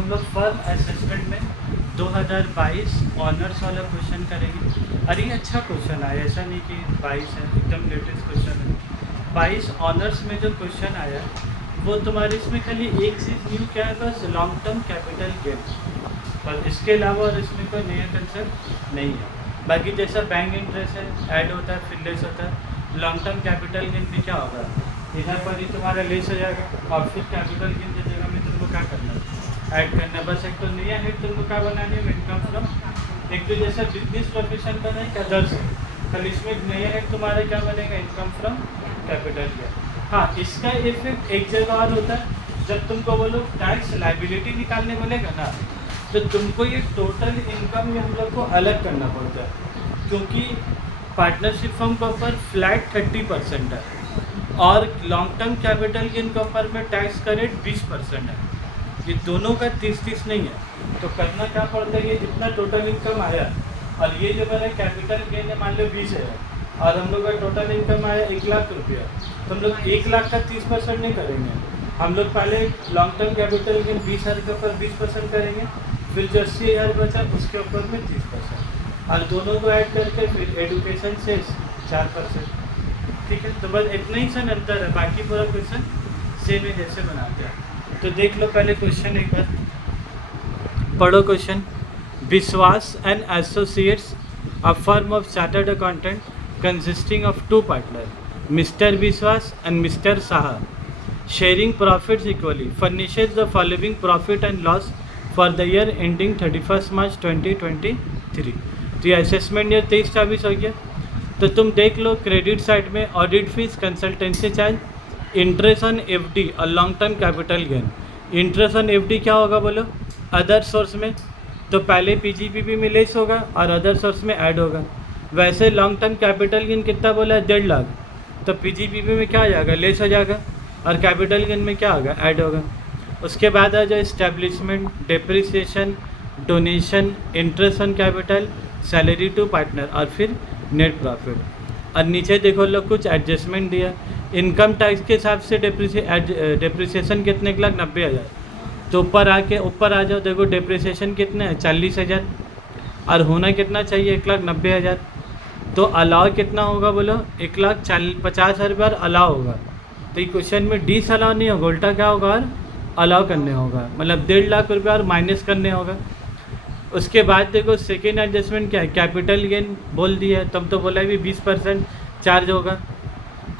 हम लोग firm assessment में 2022 ऑनर्स वाला क्वेश्चन करेंगे। अरे ये अच्छा क्वेश्चन आया, ऐसा नहीं कि 22 है, एकदम लेटेस्ट क्वेश्चन है। 22 ऑनर्स में जो क्वेश्चन आया वो तुम्हारे इसमें खाली एक चीज़ न्यू क्या है, बस लॉन्ग टर्म कैपिटल गेन, पर इसके अलावा और इसमें कोई नया कंसेप्ट नहीं है। बाकी जैसा बैंक इंटरेस्ट है ऐड होता है फिर लेस होता है, लॉन्ग टर्म कैपिटल गेन भी क्या होगा, इधर पर ही तुम्हारा लेस हो जाएगा और फिर कैपिटल गेन की जगह में तुमको क्या करना है, ऐड करना है। बस एक तो नया हेड तुमको क्या बनानी है, इनकम फ्रॉम, एक तो जैसा बिजनेस प्रोफेशन बना है अदर्स है, कल इसमें एक नया हेड तुम्हारा क्या बनेगा, इनकम फ्रॉम कैपिटल गेन। हाँ, इसका इफेक्ट एक जगह और होता है, जब तुमको वो लोग टैक्स लाइबिलिटी निकालने बोलेगा ना, तो तुमको ये टोटल इनकम ये हम लोग को अलग करना पड़ता है, क्योंकि पार्टनरशिप फर्म के ऊपर फ्लैट 30% है और लॉन्ग टर्म कैपिटल गेन के ऊपर में टैक्स का रेट 20% है। ये दोनों का 30-30 नहीं है, तो करना क्या पड़ता है, ये जितना टोटल इनकम आया और ये जो मेरा कैपिटल गेन है मान लो 20 है और हम लोग का टोटल इनकम आया 1 लाख रुपया, तो हम लोग 1 लाख का 30% नहीं करेंगे, हम लोग पहले लॉन्ग टर्म कैपिटल गेन 20,000 के ऊपर 20% करेंगे, फिर जो 80,000 बचा उसके ऊपर में 30% और दोनों को ऐड करके फिर एडुकेशन से 4%। ठीक है, तो बस इतना ही सन अंतर है, बाकी पूरा क्वेश्चन सेम है जैसे बनाते हैं। तो देख लो पहले क्वेश्चन एक बार पढ़ो question. Vishwas and associates a firm of chartered accountant consisting of 2 partner, mister Vishwas and mister Saha, sharing profits equally, furnishes the following profit and loss for the year ending 31st March 2023। तो ये असेसमेंट ईयर 23-24 हो गया। तो तुम देख लो credit side में audit fees, consultancy charge, interest on FD और long term capital gain. Interest on FD क्या होगा बोलो, अदर सोर्स में, तो पहले पीजीपीपी में लेस होगा और अदर सोर्स में ऐड होगा। वैसे लॉन्ग टर्म कैपिटल गेन कितना बोला है, 1.5 लाख, तो पीजीपीपी में क्या आ जाएगा, लेस हो जाएगा और कैपिटल गेन में क्या होगा, ऐड होगा। उसके बाद आ जाए establishment, depreciation, donation, interest on capital, salary to partner और फिर नेट प्रॉफिट। और नीचे देखो लोग कुछ एडजस्टमेंट दिया, इनकम टैक्स के हिसाब से डेप्रिसिएशन कितने, 1,90,000, तो ऊपर आ जाओ, देखो डेप्रिसिएशन कितने है, 40,000 और होना कितना चाहिए, 1,90,000। तो अलाउ कितना होगा बोलो, 1,50,000 रुपये और अलाउ होगा। तो ये क्वेश्चन में डिस अलाउ नहीं होगा, उल्टा क्या होगा, और अलाउ करने होगा, मतलब 1.5 लाख रुपये और माइनस करने होगा। उसके बाद देखो सेकेंड एडजस्टमेंट क्या है, कैपिटल गेन बोल दिया है, तब तो बोला भी 20% चार्ज होगा।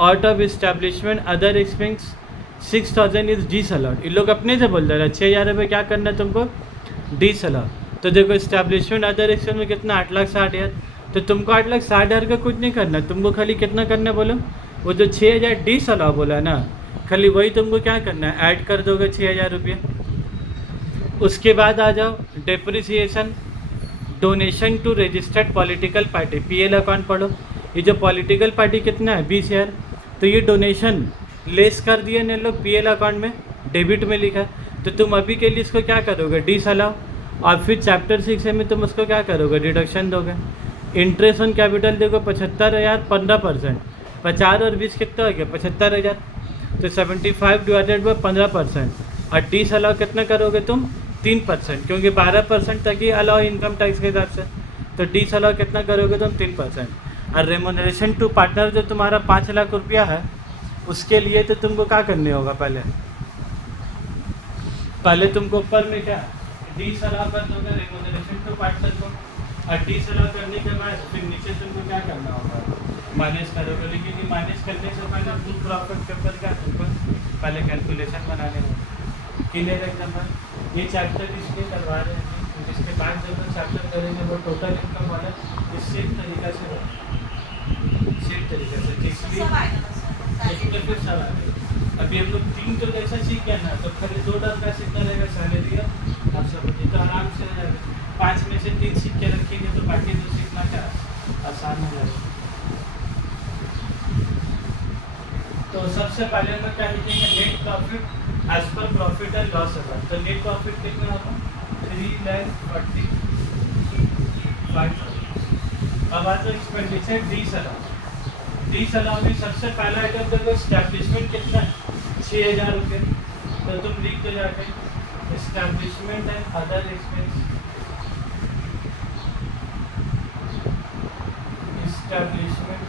Out of establishment other expense 6,000 is disallowed, इन लोग अपने से बोल रहे हैं 6,000 रुपये क्या करना है तुमको, डिस अलाउ। तो देखो इस्टेब्लिशमेंट अदर एक्सपेंस में कितना, 8,60,000, तो तुमको 8,60,000 का कुछ नहीं करना, तुमको खाली कितना करना है बोलो, वो जो 6,000 डिस अलाउ बोला ना, खाली वही तुमको क्या करना है, ऐड कर दोगे 6,000 रुपये। उसके बाद आ जाओ depreciation, donation to registered political party, PL account पढ़ो। ये जो पॉलिटिकल पार्टी कितना है, 20,000, तो ये डोनेशन लेस कर दिए ने लोग पीएल अकाउंट में, डेबिट में लिखा, तो तुम अभी के लिए इसको क्या करोगे, डिस अलाउ, और फिर चैप्टर 6 में तुम उसको क्या करोगे, डिडक्शन दोगे। इंटरेस्ट ऑन कैपिटल देखो 75,000, 15%, 50 और 20 कितना हो गया, 75,000, तो 75 डिवाइडेड बाई 15%, और डिस अलाउ कितना करोगे तुम, 3%, क्योंकि 12% तक ही अलाउ इनकम टैक्स के हिसाब से, तो डिस अलाउ कितना करोगे तुम, 3%। और रेमुनरेशन टू पार्टनर जो तुम्हारा 5 लाख रुपया है, उसके लिए तो तुमको क्या करने होगा, पहले तुमको ऊपर में क्या डिस अलाउ कर दोगे रेमुनरेशन टू पार्टनर को, और डिस अलाउ करने के बाद फिर नीचे तुमको क्या करना होगा, माइनस करोगे। लेकिन ये माइनस करने से पहले बुक प्रॉफिट के ऊपर क्या तुमको पहले कैलकुलेशन बनाने होगा। क्लियर एकदम है, ये चैप्टर इसलिए करवा रहे हैं, जिसके बाद जब हम चैप्टर करेंगे वो टोटल इनकम वाला इस सेम तरीक़ा से इसलिए फिर सब आ गए। अभी हम लोग 3 तो जैसा सीख गया ना, तो खाली 2 डर का सीखना रहेगा, सैलरी और सब, तो आराम से 5 में से 3 सीख के रखेंगे, तो बाकी 2 सीखना क्या आसान हो जाएगा। तो सबसे पहले हम लोग क्या लिखेंगे, net profit as per profit and loss account. तो नेट प्रॉफिट कितना होगा, 3,45,000। अब आज expenditure disallow, disallow में सबसे पहला आइटम देखो, स्टैब्लिशमेंट कितना है, 6,000 रुपये, तो तुम लिख दो जाके establishment and other expense, establishment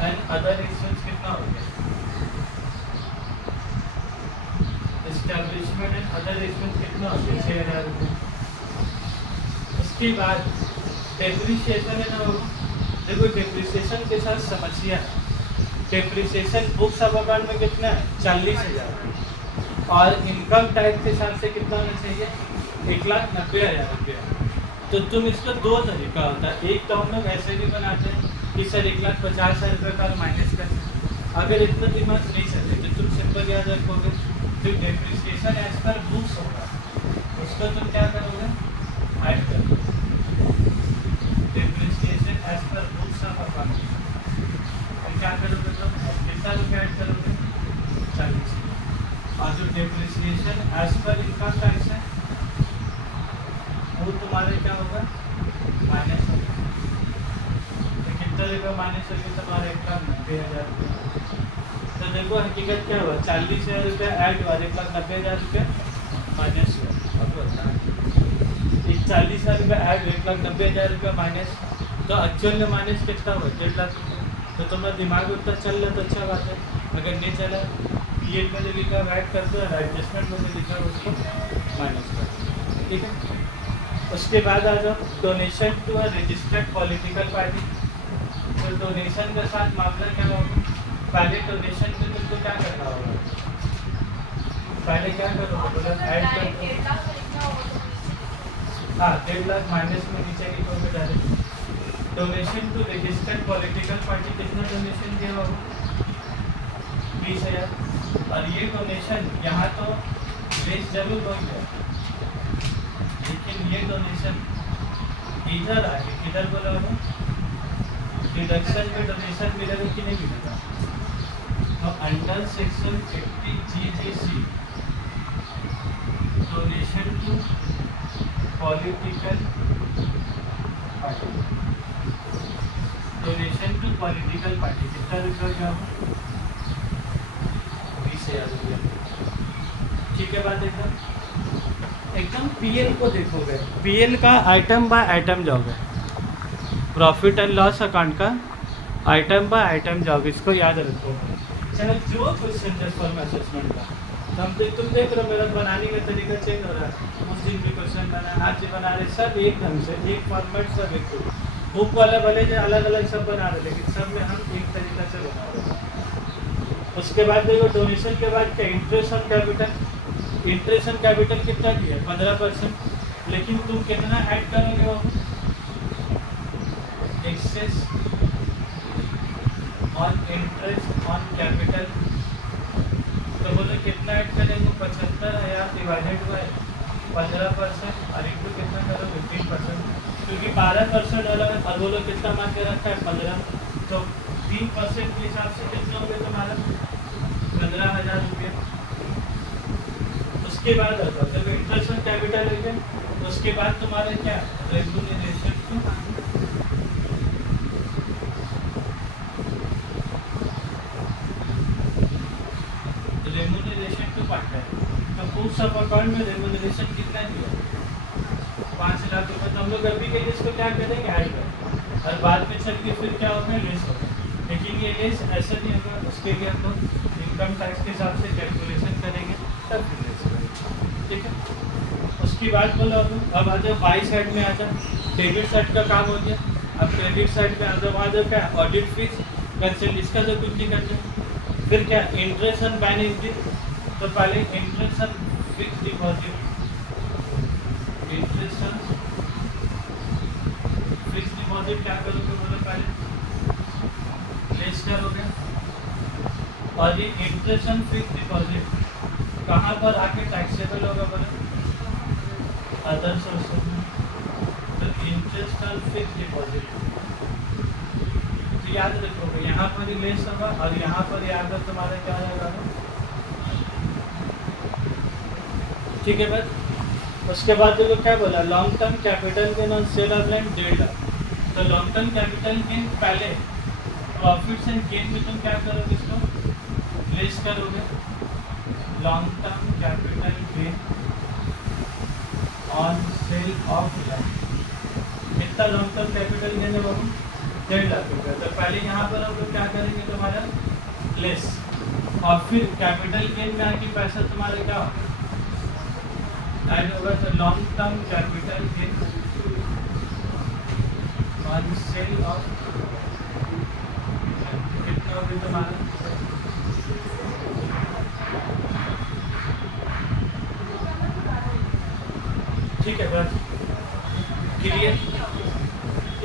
and other expense कितना हो गया? एस्टैब्लिशमेंट एंड अदर एक्सपेंस कितना हो गया? 6,000 रुपये। उसके बाद डेप्रिसिएशन है ना, देखो डेप्रिसिएशन के साथ समस्या है। डेप्रिसिएशन बुक्स ऑफ अकाउंट में कितना है? 40,000। और इनकम टैक्स के हिसाब से कितना होना चाहिए? 1,90,000 रुपया। तो तुम इसका दो तरीका होता है, एक तो हम लोग ऐसे भी बनाते हैं कि सर 1,50,000 रुपये का माइनस कर। अगर इतना दिमाग नहीं चले तो तुम सिंपल याद रखोगे, जो डेप्रिसिएशन एज पर बुक्स होगा उसको तुम क्या करोगे? ऐड करोगे। Depreciation as per books of account क्या करोगे? तो कितना रुपया ऐड करोगे? 40। और जो depreciation as per income tax है वो तुम्हारे क्या होगा? माइनस होगा। तो कितना रुपया माइनस होगा? तुम्हारा 1,90,000 रुपये। तो देखो हकीकत क्या हुआ? 40,000 रुपये ऐड हुआ, 1,90,000 रुपये माइनस हुआ। अब बताओ, 40,000 रुपये ऐड हुआ, 1,90,000 रुपये माइनस, तो एक्चुअल में माइनस कितना हुआ? 1.5 लाख रुपये। तो तुम्हारा दिमाग उतना चल रहा तो अच्छा बात है, अगर नहीं चला ये में जो लिखा ऐड कर दो, एडजस्टमेंट में जो लिखा उसको माइनस कर दो, ठीक है। उसके बाद आ जाओ donation to a registered political party. तो डोनेशन के साथ मामला क्या होगा? पहले डोनेशन में तुमको क्या करना होगा? पहले क्या करोगे? बोला ऐड कर दो। हाँ, 1.5 लाख माइनस में नीचे लिखोगे direct. Donation to registered political party कितना डोनेशन दिया होगा? 20,000। और ये डोनेशन यहाँ तो लेस जरूर हो गया, लेकिन ये डोनेशन इधर आगे किधर बोला होगा? डिडक्शन में डोनेशन मिलेगा कि नहीं मिलेगा? तो under section 80 GJC donation to political party, donation to political party कितना रुपया क्या हो? 20,000 रुपया। ठीक है बात एकदम पीएल को देखोगे, पीएल का आइटम बाय आइटम जाओगे, प्रॉफिट एंड लॉस अकाउंट का आइटम बाय आइटम जाओगे, इसको याद रखो। चलो जो क्वेश्चन है फॉर्म असेसमेंट का, तुम देख रहे हो मेरा बनाने का तरीका चेंज हो रहा है। उस दिन भी क्वेश्चन बना, आज भी बना रहे, सब एक ढंग से, एक फॉर्मेट, सब एक बुक वाला भले जो अलग अलग सब बना रहे, लेकिन सब में हम एक तरीका से बना रहे। उसके बाद देखो डोनेशन के बाद क्या? Interest on capital. Interest on capital कितना दिया? 15%। लेकिन तुम कितना ऐड करोगे? वो excess on interest on capital, तो बोलो कितना ऐड करेंगे? 75,000 डिवाइडेड बाय 15% और इंटू कितना करोगे? 3%, क्योंकि 12% वाला है। और बोलो कितना मान के रखा है? 15, तो 3% के हिसाब से कितना हो गया तुम्हारा? 15,000 रुपये। उसके बाद आता जब इंटरेस्ट ऑन कैपिटल हो गया, उसके बाद तुम्हारा क्या? Remuneration to partner. तो बुक्स ऑफ अकाउंट में रेम्यूनरेशन कितना दिया? 5 लाख रुपये। तो हम लोग अभी के लिए इसको क्या करेंगे? ऐड करें, और बाद में चल के फिर क्या होगा? लेस होगा। लेकिन ये लेस ऐसा नहीं होगा, उसके लिए हम लोग इनकम टैक्स के हिसाब से कैलकुलेशन करेंगे, तब फिर लेस होगा, ठीक है। उसके बाद बोलो अब आ जाओ बाई साइड में आ जाओ। डेबिट साइड का काम हो गया, अब क्रेडिट साइड में आ जाओ। वहाँ जाओ क्या? ऑडिट फीस, कंसेंट, इसका जो कुछ नहीं करते। फिर क्या? Interest on benefit. तो पहले interest on fix deposit, interest on fix deposit क्या करोगे? बोलो पहले लेस करोगे। और ये इंटरेस्ट ऑन फिक्स डिपॉजिट कहाँ पर आके टैक्सेबल होगा? बोलो अदर सोर्सेज में। तो इंटरेस्ट ऑन फिक्स डिपॉजिट तो याद रखोगे, यहाँ पर ही लेस होगा और यहाँ पर ही आकर तुम्हारा क्या रहेगा? ठीक है बस। उसके बाद देखो क्या बोला? Long term capital gain on sale of land 1.5 lakh. तो लॉन्ग टर्म कैपिटल गेन पहले प्रॉफिट्स एंड गेन में तुम क्या करोगे? इसको लेस करोगे। Long term capital gain on sale of land. कितना लॉन्ग टर्म कैपिटल गेन है बाबू? 1.5 लाख रुपये। तो पहले यहाँ पर हम लोग क्या करेंगे तुम्हारा लेस, और फिर कैपिटल गेन में आके पैसा तुम्हारा क्या ऐड होगा। तो long term capital gain on sale of कितना होगी तुम्हारा? ठीक है बस क्लियर।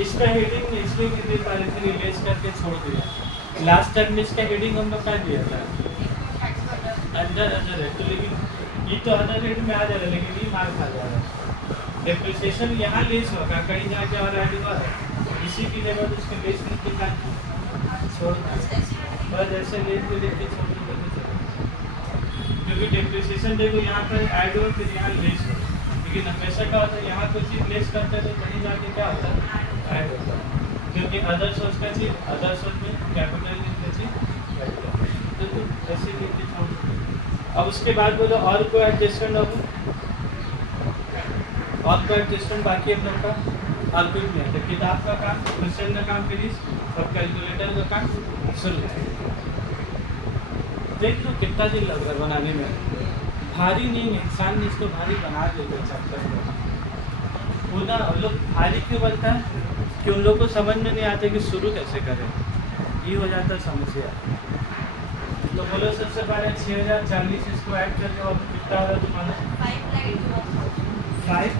इसका हेडिंग इसलिए नहीं दे पा रहे थे, रिलेज करके छोड़ दिया। लास्ट टाइम में इसका हेडिंग हम लोग क्या दिया था? अंडर अंडर है, तो लेकिन ये तो अंडर हेड में आ जा रहा है, लेकिन ये मार खा जा रहा है। डेप्रिसिएशन यहाँ लेस होगा, कहीं जाके और ऐड हुआ है, इसी की जगह उसके लेस करके छोड़ना है, बस ऐसे लेस में लेके छोड़ देते, क्योंकि डेप्रिसिएशन देखो यहाँ पर ऐड हो फिर यहाँ लेस हो, लेकिन हमेशा क्या होता है यहाँ कोई चीज़ लेस करते हैं तो कहीं जाके क्या होता है ऐड होता है, क्योंकि अदर सोर्स का चीज़ अदर सोर्स में कैपिटल का चीज़ ऐड होता है, तो ऐसे लेके छोड़ देते। अब उसके बाद बोलो और कोई एडजस्टमेंट होगा, और कोई एडजस्टमेंट बाकी है हम लोग का और कुछ नहीं है। तो किताब का काम, क्वेश्चन का काम फिनिश और कैलकुलेटर का काम शुरू। देख लो कितना दिन लग रहा है बनाने में, भारी नहीं है, इंसान ने इसको भारी बना देगा चैप्टर को। वो ना लोग भारी क्यों बनता है कि उन लोग को समझ में नहीं आता कि शुरू कैसे करें, ये हो जाता है समस्या। तो बोलो सबसे पहले 6040 इसको ऐड कर दो, अब कितना होगा तुम्हारा? 5 5,51,000।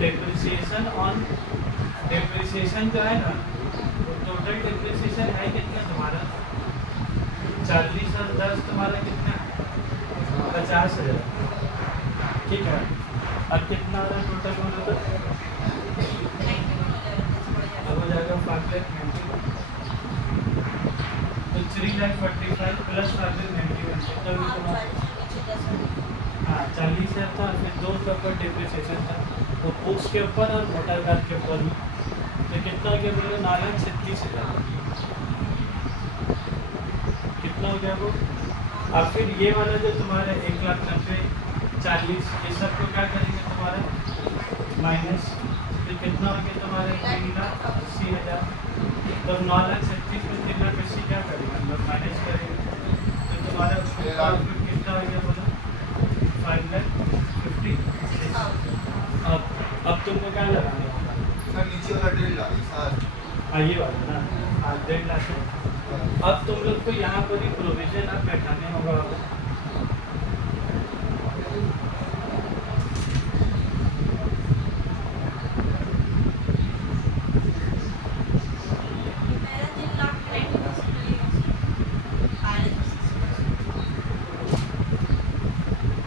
डेप्रिसिएशन ऑन डेप्रिसिएशन जो है ना, टोटल डेप्रिसिएशन है कितना तुम्हारा? 40 और 10 तुम्हारा कितना? 50,000। ठीक है, अब कितना हो रहा है टोटल बोलो तो? अब हो जाएगा 5,90,000, तो 3,45,000 प्लस 5,91,000, तो हाँ 40,000 था, फिर 2 के ऊपर डेप्रिसिएशन था, वो बुक्स के ऊपर और मोटर कार के ऊपर में, तो कितना हो गया बोलो? 9,36,000। कितना हो गया वो? और फिर ये वाला जो तुम्हारा 1,90,000 40 ये सब को क्या करेंगे तुम्हारा माइनस, फिर कितना हो गया तुम्हारा? 3,80,000। तो 9,36,000 में 3,80,000 क्या करेंगे हम लोग? माइनस करेंगे, तो तुम्हारा कितना हो गया बोलो? 5,50,000। अब तुमको क्या लगाना होगा? सर नीचे वाला 1.5 लाख सर। हाँ ये वाला ना, हाँ 1.5 लाख है। अब तुम लोग को यहाँ पर ही प्रोविजन अब बैठाने होगा।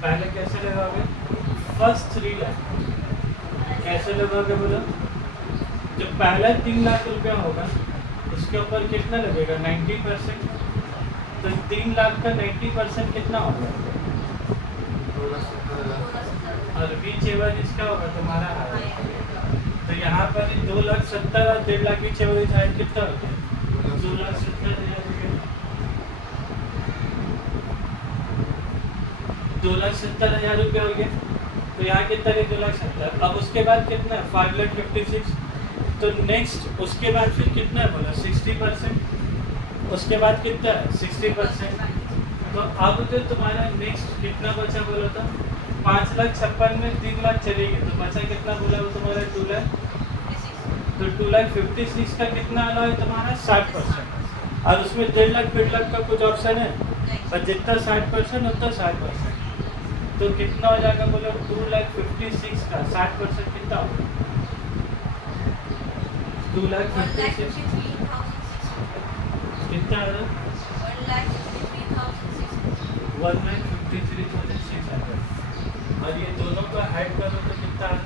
पहले कैसे लगाओगे? फर्स्ट 3 लाख कैसे लगाओगे बोलो? जब पहला 3 लाख रुपया होगा उसके ऊपर कितना लगेगा? 90%। तो 3 लाख का 90% कितना होगा? 2,70,000। और बीच एवरेज इसका होगा तुम्हारा हायर, तो यहाँ पर 2,70,000 और 1.5 लाख बीच एवरेज हायर कितना होता है? 2,70,000 रुपये। 2,70,000 रुपये हो गया, तो यहाँ कितना है? 2,70,000। अब उसके बाद कितना है? 5,56,000। तो नेक्स्ट उसके बाद फिर कितना है बोला? 60%। उसके बाद कितना है? 60%। तो अब जो तुम्हारा नेक्स्ट कितना बचा बोला था? 5,56,000 में 3 लाख चलेगी, तो बचा कितना बोला वो तुम्हारा? 2 लाख। तो 2,56,000 का कितना आना है तुम्हारा? 60%। और उसमें 1.5 लाख का कुछ ऑप्शन है, पर जितना 60% उतना 60%। तो कितना हो जाएगा बोलो? 2,56,000 का 60% कितना होगा? 2,56,000 कितना है? 1,53,600। और ये दोनों का ऐड करो तो कितना है?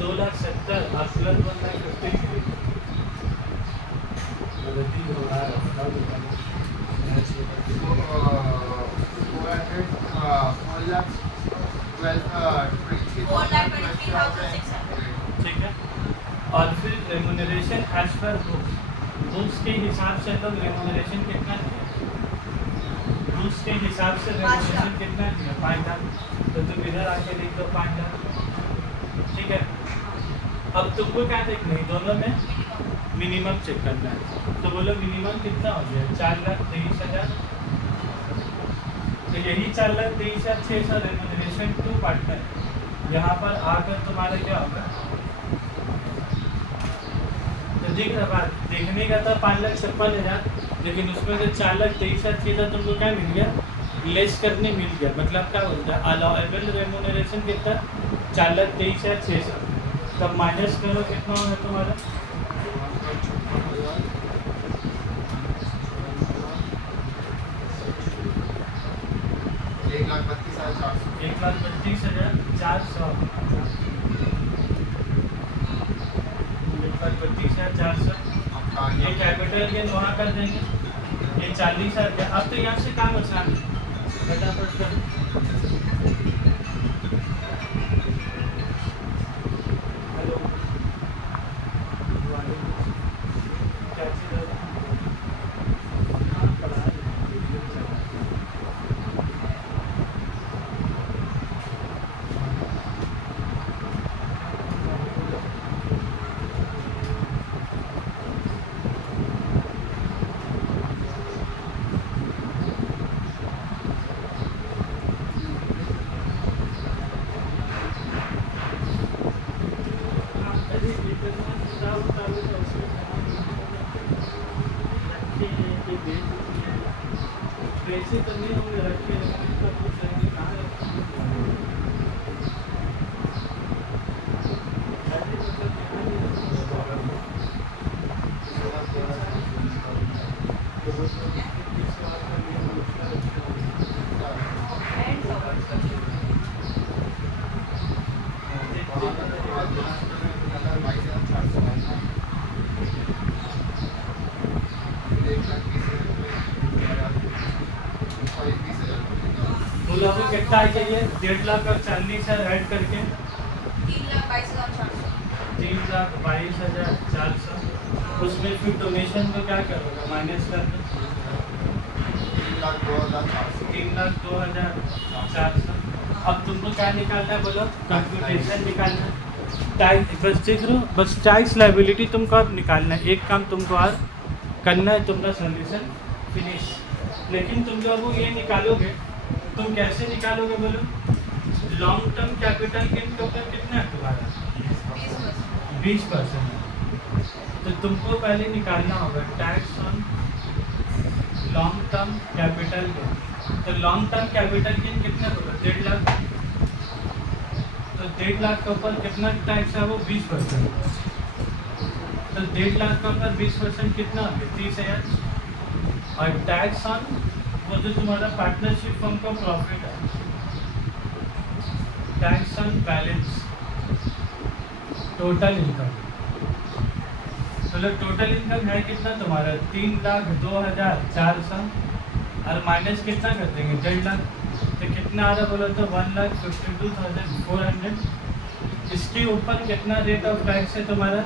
2,70,000 और प्लस 1,50,000। गलती हो रहा है, बताओ बताओ। 4,23,600। ठीक है। और फिर रेमुनरेशन एज पर बुक्स के हिसाब से लोग रेमुनरेशन कितना दिया? बुक्स के हिसाब से रेमुनरेशन कितना दिया? 5 लाख। तो तुम इधर आके लिख दो 5 लाख। ठीक है। अब तुमको क्या देखना है? दोनों में मिनिमम चेक करना है। तो बोलो मिनिमम कितना हो गया? 4,23,000। तो यही 4,23,600 रेमुनरेशन टू पार्टनर। यहाँ पर आकर तुम्हारा क्या होगा? तो दिख रहा बात, देखने का था 5,56,000, लेकिन उसमें से 4,23,600 तुमको क्या मिल गया? लेस करने मिल गया। मतलब क्या बोलता है? अलाउएबल रेमुनरेशन कितना? 4,23,600। तब माइनस करो कितना होगा तुम्हारा? 1,32,400। 1,32,400। 1,32,400। ये कैपिटल गेन वहाँ कर देंगे। ये 40,000। अब तो यहाँ से काम आसान है, फटाफट कर। हेलो, क्या चीज़ है? हाँ, पढ़ा रहे हैं। अरे इतना हिसाब उतारो तो उसमें रखे हैं कि बेच दिए हैं। पैसे तो नहीं होंगे रखे, लेकिन इसका कुछ रहेंगे कहाँ रखे हैं? अरे मतलब यहाँ नहीं रखे। तो वो तो किस बात का नियम उसका रखे होंगे। देखते हैं। बोलो अभी कितना आई चाहिए? 1.5 लाख और 40,000 ऐड करके 3,22,400। उसमें फिर डोनेशन को क्या करोगे? माइनस कर दो। 3,02,400। अब तुमको क्या निकालना है? बोलो कंप्यूटेशन निकालना है। टैक्स बस देख रहे हो, बस टैक्स लाइबिलिटी तुमको अब निकालना है। एक काम तुमको और करना है, तुम्हारा सोल्यूशन फिनिश। लेकिन तुम जब वो ये निकालोगे, तुम कैसे निकालोगे? बोलो लॉन्ग टर्म कैपिटल गेन के ऊपर कितना है तुम्हारा? 20%। तो तुमको पहले निकालना होगा tax on long term capital gain. तो लॉन्ग टर्म कैपिटल गेन कितना होगा? 1.5 लाख। तो 1.5 लाख के ऊपर कितना टैक्स है? वो 20%। तो 1.5 लाख के ऊपर 20% कितना हो गया? 30,000। और टैक्स ऑन वो जो तुम्हारा पार्टनरशिप फर्म का प्रॉफिट है, tax on balance total income. चलो टोटल इनकम है कितना तुम्हारा? 3,02,400 और माइनस कितना कर देंगे? 1.5 लाख। तो कितना आ रहा बोलो तो? 1,52,400। इसके ऊपर कितना रेट ऑफ टैक्स है तुम्हारा?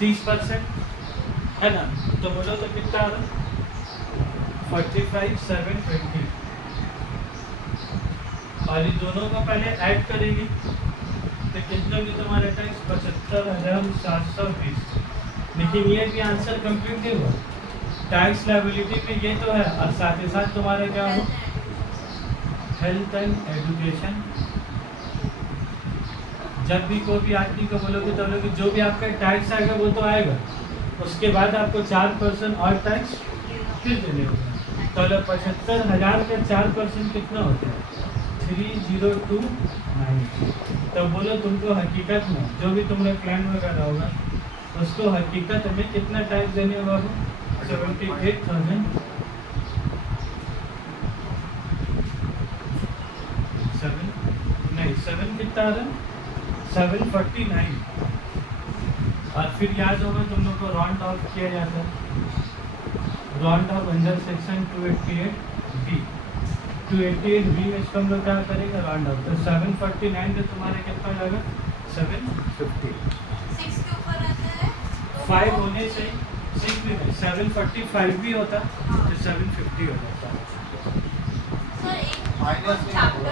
30% है ना? तो बोलो तो कितना आ रहा? 45,720। और ये दोनों को पहले ऐड करेंगे तो कितना भी तुम्हारा टैक्स? 75,720। लेकिन ये भी आंसर कंप्लीट नहीं हुआ। टैक्स लायबिलिटी में ये तो है, और साथ ही साथ तुम्हारा क्या हो? Health and education. जब भी कोई भी आदमी को बोलोगे तो बोलोगे जो भी आपका टैक्स आएगा वो तो आएगा, उसके बाद आपको 4% और टैक्स फिर देने होगा। तो 75,000 का 4% कितना होता है? 3,029। तो बोलो तुमको हकीकत में जो भी तुम्हारा क्लाइम वगैरह होगा उसको हकीकत में कितना टैक्स देने होगा? 78,000 7 नहीं 7 कितना आ रहा है 749 और फिर याद होगा तुम लोग को राउंड ऑफ किया जाता है राउंड ऑफ अंडर सेक्शन 288 में इसको हम लोग क्या करेंगे राउंड ऑफ तो 749 पे तुम्हारे कितना जाएगा 750 6 के ऊपर रहता है 5 होने से 6 भी नहीं 745 भी होता तो 750 हो जाता सर एक Minus में चैप्टर